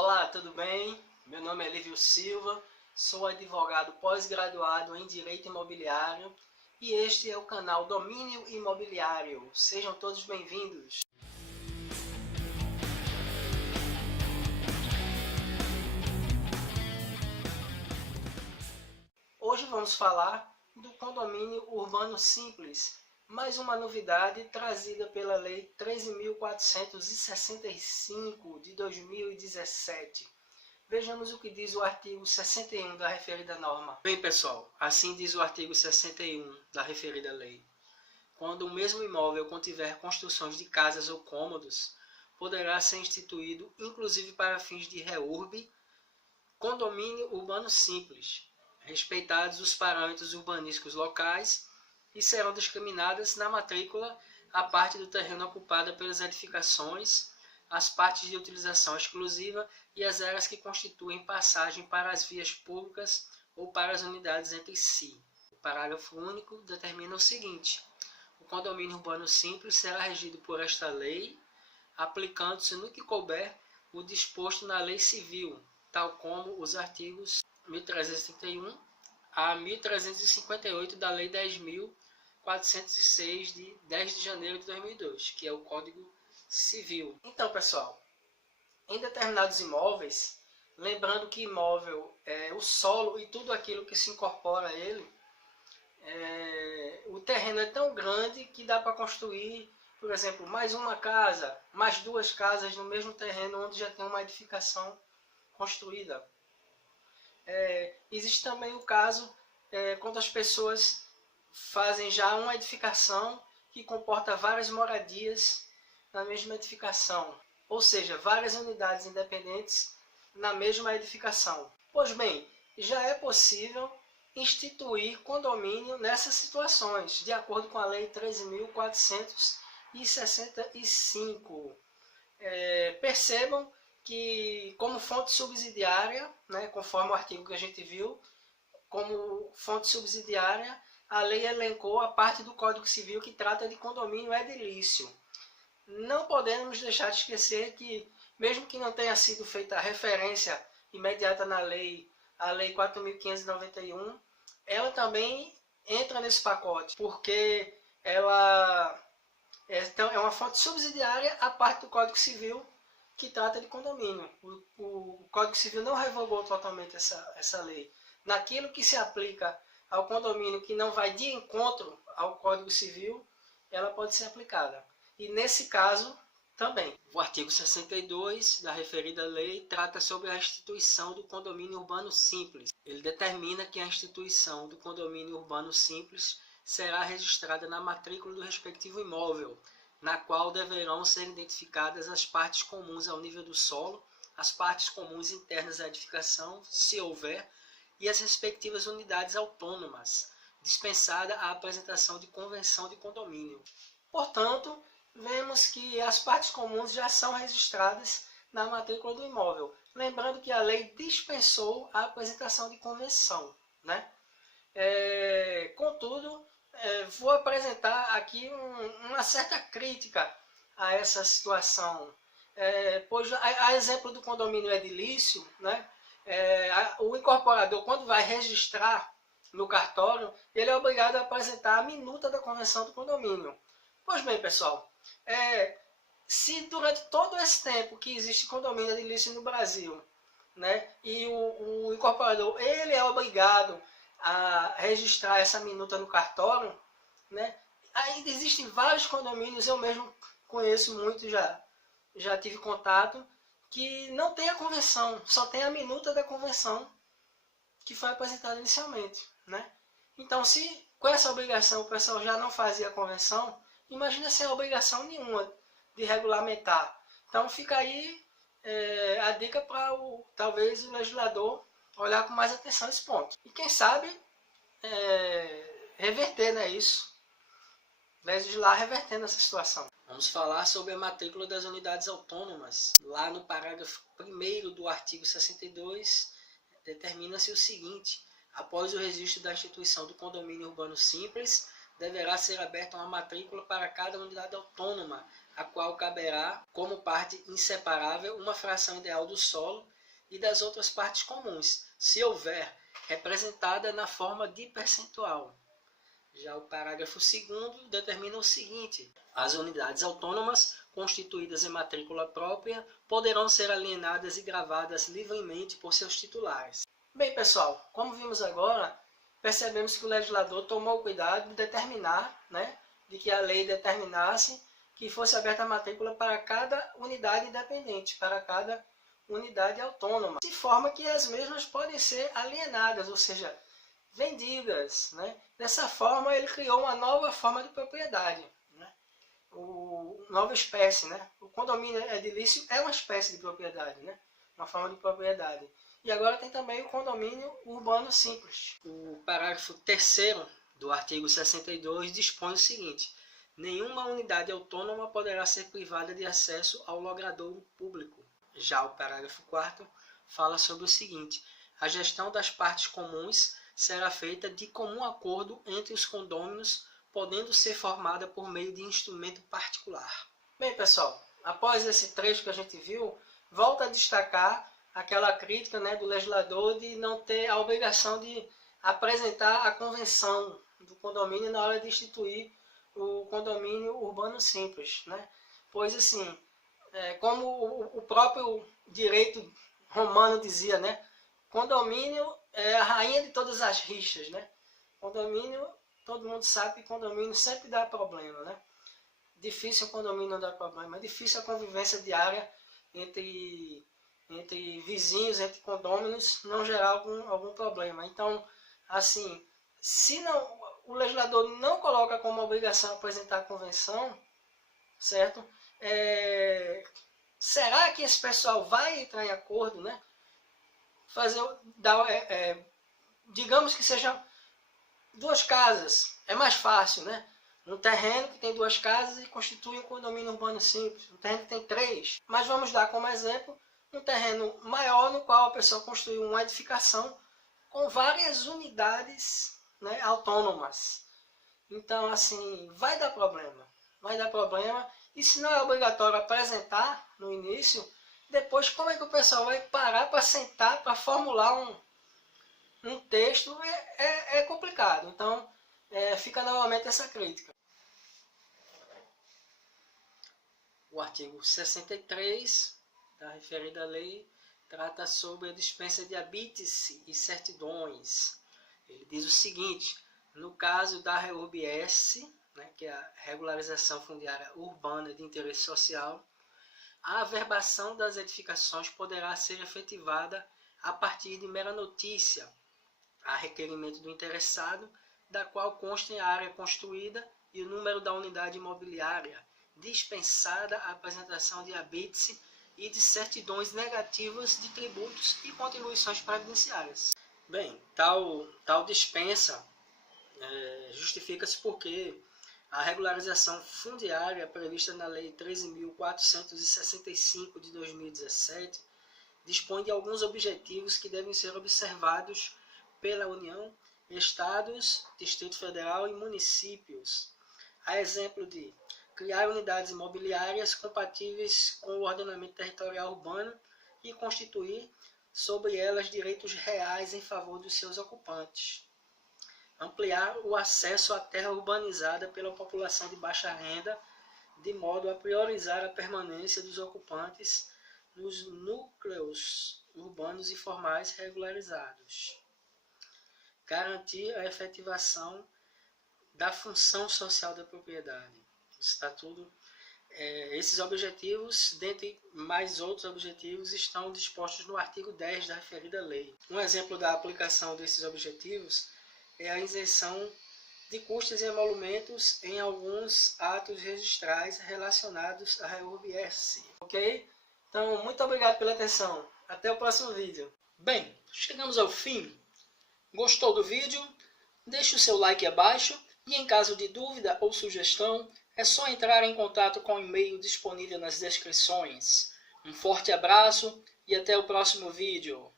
Olá, tudo bem? Meu nome é Lívio Silva, sou advogado pós-graduado em Direito Imobiliário e este é o canal Domínio Imobiliário. Sejam todos bem-vindos. Hoje vamos falar do condomínio urbano simples, mais uma novidade trazida pela Lei 13.465 de 2017. Vejamos o que diz o artigo 61 da referida norma. Bem, pessoal, assim diz o artigo 61 da referida lei. Quando o mesmo imóvel contiver construções de casas ou cômodos, poderá ser instituído, inclusive para fins de reurb, condomínio urbano simples, respeitados os parâmetros urbanísticos locais, e serão discriminadas na matrícula a parte do terreno ocupada pelas edificações, as partes de utilização exclusiva e as áreas que constituem passagem para as vias públicas ou para as unidades entre si. O parágrafo único determina o seguinte: o condomínio urbano simples será regido por esta lei, aplicando-se no que couber o disposto na lei civil, tal como os artigos 1331 a 1358 da Lei 10.406 de 10 de janeiro de 2002, que é o Código Civil. Então, pessoal, em determinados imóveis, lembrando que imóvel é o solo e tudo aquilo que se incorpora a ele, o terreno é tão grande que dá para construir, por exemplo, mais uma casa, mais duas casas no mesmo terreno onde já tem uma edificação construída. Existe também o caso quando as pessoas fazem já uma edificação que comporta várias moradias na mesma edificação, ou seja, várias unidades independentes na mesma edificação. Pois bem, já é possível instituir condomínio nessas situações, de acordo com a Lei 13.465. Percebam que, como fonte subsidiária, conforme o artigo que a gente viu, como fonte subsidiária, a lei elencou a parte do Código Civil que trata de condomínio edilício. Não podemos deixar de esquecer que, mesmo que não tenha sido feita a referência imediata na lei, a Lei 4.591, ela também entra nesse pacote, porque ela é uma fonte subsidiária à parte do Código Civil que trata de condomínio. O Código Civil não revogou totalmente essa lei. Naquilo que se aplica ao condomínio que não vai de encontro ao Código Civil, ela pode ser aplicada. E nesse caso também. O artigo 62 da referida lei trata sobre a instituição do condomínio urbano simples. Ele determina que a instituição do condomínio urbano simples será registrada na matrícula do respectivo imóvel, na qual deverão ser identificadas as partes comuns ao nível do solo, as partes comuns internas da edificação, se houver, e as respectivas unidades autônomas, dispensada a apresentação de convenção de condomínio. Portanto, vemos que as partes comuns já são registradas na matrícula do imóvel. Lembrando que a lei dispensou a apresentação de convenção, Contudo, vou apresentar aqui uma certa crítica a essa situação. Pois, a exemplo do condomínio edilício, o incorporador, quando vai registrar no cartório, ele é obrigado a apresentar a minuta da convenção do condomínio. Pois bem, pessoal, se durante todo esse tempo que existe condomínio edilício no Brasil, e o incorporador ele é obrigado a registrar essa minuta no cartório, ainda existem vários condomínios, eu mesmo conheço muito, já tive contato, que não tem a convenção, só tem a minuta da convenção que foi apresentada inicialmente. Então, se com essa obrigação o pessoal já não fazia a convenção, imagina sem obrigação nenhuma de regulamentar. Então fica aí a dica para talvez o legislador olhar com mais atenção esse ponto. E quem sabe reverter isso, legislar revertendo essa situação. Vamos falar sobre a matrícula das unidades autônomas. Lá no parágrafo 1º do artigo 62, determina-se o seguinte: após o registro da instituição do condomínio urbano simples, deverá ser aberta uma matrícula para cada unidade autônoma, a qual caberá, como parte inseparável, uma fração ideal do solo e das outras partes comuns, se houver, representada na forma de percentual. Já o parágrafo 2º determina o seguinte: as unidades autônomas constituídas em matrícula própria poderão ser alienadas e gravadas livremente por seus titulares. Bem, pessoal, como vimos agora, percebemos que o legislador tomou cuidado de determinar, de que a lei determinasse que fosse aberta a matrícula para cada unidade independente, para cada unidade autônoma, de forma que as mesmas podem ser alienadas, ou seja, vendidas. Dessa forma, ele criou uma nova forma de propriedade, nova espécie. O condomínio edilício é uma espécie de propriedade, uma forma de propriedade. E agora tem também o condomínio urbano simples. O parágrafo 3º do artigo 62 dispõe o seguinte: nenhuma unidade autônoma poderá ser privada de acesso ao logradouro público. Já o parágrafo 4º fala sobre o seguinte: a gestão das partes comuns será feita de comum acordo entre os condôminos, podendo ser formada por meio de instrumento particular. Bem, pessoal, após esse trecho que a gente viu, volta a destacar aquela crítica do legislador de não ter a obrigação de apresentar a convenção do condomínio na hora de instituir o condomínio urbano simples. Pois assim, como o próprio direito romano dizia, condomínio é a rainha de todas as rixas. Condomínio, todo mundo sabe que condomínio sempre dá problema. Difícil o condomínio não dar problema, é difícil a convivência diária entre vizinhos, entre condôminos, não gerar algum problema. Então, assim, se o legislador não coloca como obrigação apresentar a convenção, certo? Será que esse pessoal vai entrar em acordo, digamos que sejam 2 casas, é mais fácil, Um terreno que tem 2 casas e constitui um condomínio urbano simples. Um terreno que tem 3. Mas vamos dar como exemplo um terreno maior no qual a pessoa construiu uma edificação com várias unidades autônomas. Então, assim, vai dar problema. E se não é obrigatório apresentar no início, depois como é que o pessoal vai parar para sentar, para formular um texto? É complicado. Então, fica novamente essa crítica. O artigo 63 da referida lei trata sobre a dispensa de habites e certidões. Ele diz o seguinte: no caso da REURB-S, que é a regularização fundiária urbana de interesse social, a averbação das edificações poderá ser efetivada a partir de mera notícia, a requerimento do interessado, da qual constem a área construída e o número da unidade imobiliária, dispensada a apresentação de habites e de certidões negativas de tributos e contribuições previdenciárias. Bem, tal dispensa justifica-se porque a regularização fundiária prevista na Lei 13.465 de 2017 dispõe de alguns objetivos que devem ser observados pela União, Estados, Distrito Federal e municípios. A exemplo de criar unidades imobiliárias compatíveis com o ordenamento territorial urbano e constituir sobre elas direitos reais em favor dos seus ocupantes. Ampliar o acesso à terra urbanizada pela população de baixa renda, de modo a priorizar a permanência dos ocupantes nos núcleos urbanos informais regularizados. Garantir a efetivação da função social da propriedade. Está tudo. Esses objetivos, dentre mais outros objetivos, estão dispostos no artigo 10 da referida lei. Um exemplo da aplicação desses objetivos é a isenção de custos e emolumentos em alguns atos registrais relacionados à REURB-S. Ok? Então, muito obrigado pela atenção. Até o próximo vídeo. Bem, chegamos ao fim. Gostou do vídeo? Deixe o seu like abaixo e em caso de dúvida ou sugestão, é só entrar em contato com o e-mail disponível nas descrições. Um forte abraço e até o próximo vídeo.